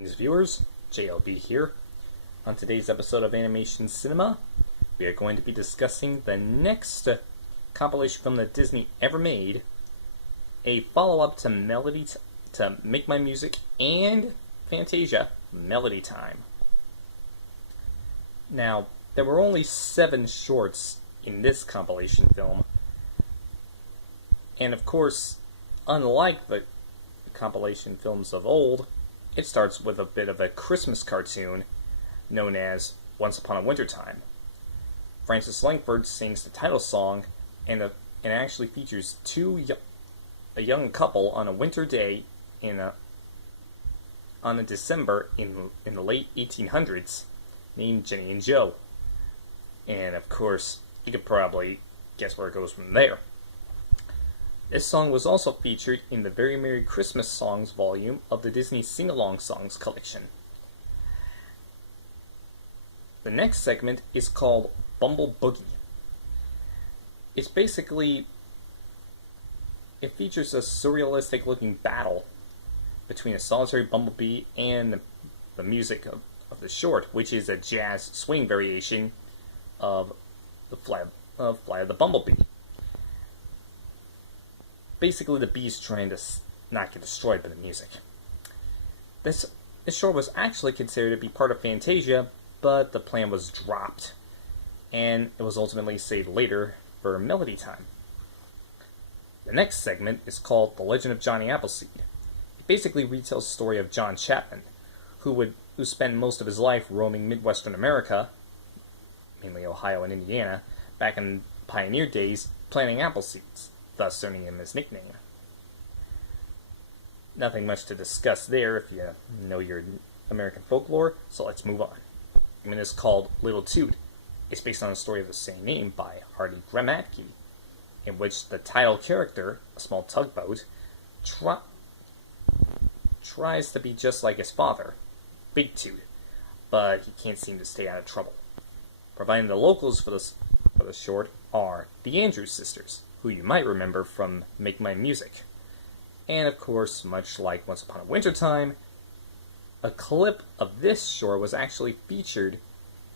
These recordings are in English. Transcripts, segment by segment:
Greetings viewers, JLB here. On today's episode of Animation Cinema, we are going to be discussing the next compilation film that Disney ever made, a follow-up to Make Mine Music and Fantasia, Melody Time. Now, there were only 7 shorts in this compilation film, and of course, unlike the compilation films of old, it starts with a bit of a Christmas cartoon known as Once Upon a Winter Time. Frances Langford sings the title song, and it actually features a young couple on a winter day on a December in the late 1800s named Jenny and Joe. And of course, you could probably guess where it goes from there. This song was also featured in the Very Merry Christmas Songs volume of the Disney Sing-Along Songs collection. The next segment is called Bumble Boogie. It features a surrealistic looking battle between a solitary bumblebee and the music of the short, which is a jazz swing variation of the Fly of the Bumblebee. Basically, the bee's trying to not get destroyed by the music. This short was actually considered to be part of Fantasia, but the plan was dropped, and it was ultimately saved later for Melody Time. The next segment is called The Legend of Johnny Appleseed. It basically retells the story of John Chapman, who spent most of his life roaming Midwestern America, mainly Ohio and Indiana, back in pioneer days, planting apple seeds, thus earning him his nickname. Nothing much to discuss there if you know your American folklore, so let's move on. I mean, it's called Little Toot. It's based on a story of the same name by Hardy Gramatke, in which the title character, a small tugboat, tries to be just like his father, Big Toot, but he can't seem to stay out of trouble. Providing the locals for the short are the Andrews Sisters, who you might remember from Make Mine Music. And of course, much like Once Upon a Winter Time, a clip of this short was actually featured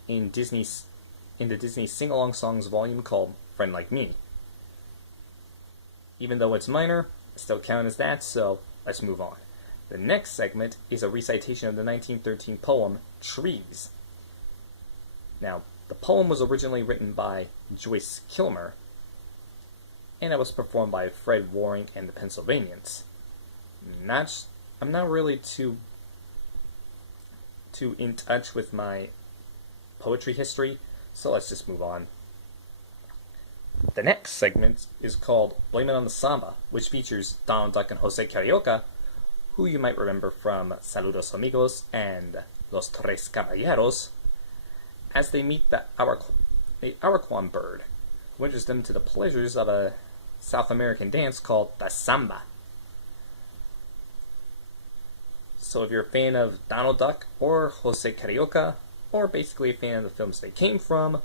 in the Disney Sing-Along Songs volume called Friend Like Me. Even though it's minor, it still counts as that, so let's move on. The next segment is a recitation of the 1913 poem, Trees. Now, the poem was originally written by Joyce Kilmer, and it was performed by Fred Waring and the Pennsylvanians. I'm not really too in touch with my poetry history, so let's just move on. The next segment is called Blame It on the Samba, which features Donald Duck and Jose Carioca, who you might remember from Saludos Amigos and Los Tres Caballeros, as they meet the Aracuan bird, who introduces them to the pleasures of a South American dance called the samba. So if you're a fan of Donald Duck or Jose Carioca, or basically a fan of the films they came from,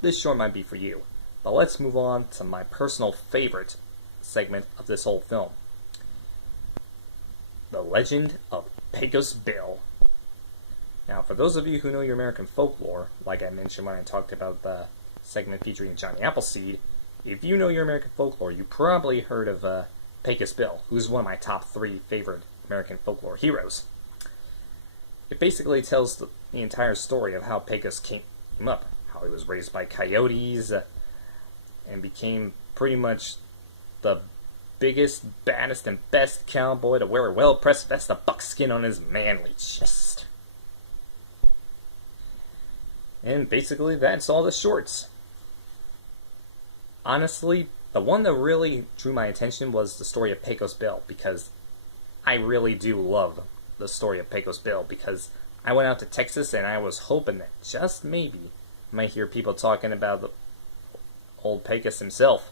this short might be for you. But let's move on to my personal favorite segment of this whole film. The Legend of Pecos Bill. Now, for those of you who know your American folklore, like I mentioned when I talked about the segment featuring Johnny Appleseed, if you know your American folklore, you probably heard of Pecos Bill, who's one of my top 3 favorite American folklore heroes. It basically tells the entire story of how Pecos came up, how he was raised by coyotes, and became pretty much the biggest, baddest, and best cowboy to wear a well-pressed vest of buckskin on his manly chest. And basically, that's all the shorts. Honestly, the one that really drew my attention was the story of Pecos Bill, because I really do love the story of Pecos Bill, because I went out to Texas and I was hoping that just maybe I might hear people talking about the old Pecos himself.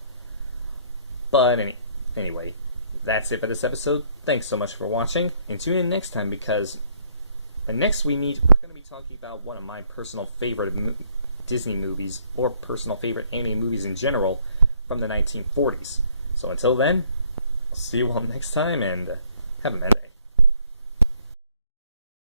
But anyway, that's it for this episode. Thanks so much for watching, and tune in next time, because the next we meet, we're going to be talking about one of my personal favorite Disney movies, or personal favorite anime movies in general, from the 1940s. So until then, I'll see you all next time, and have a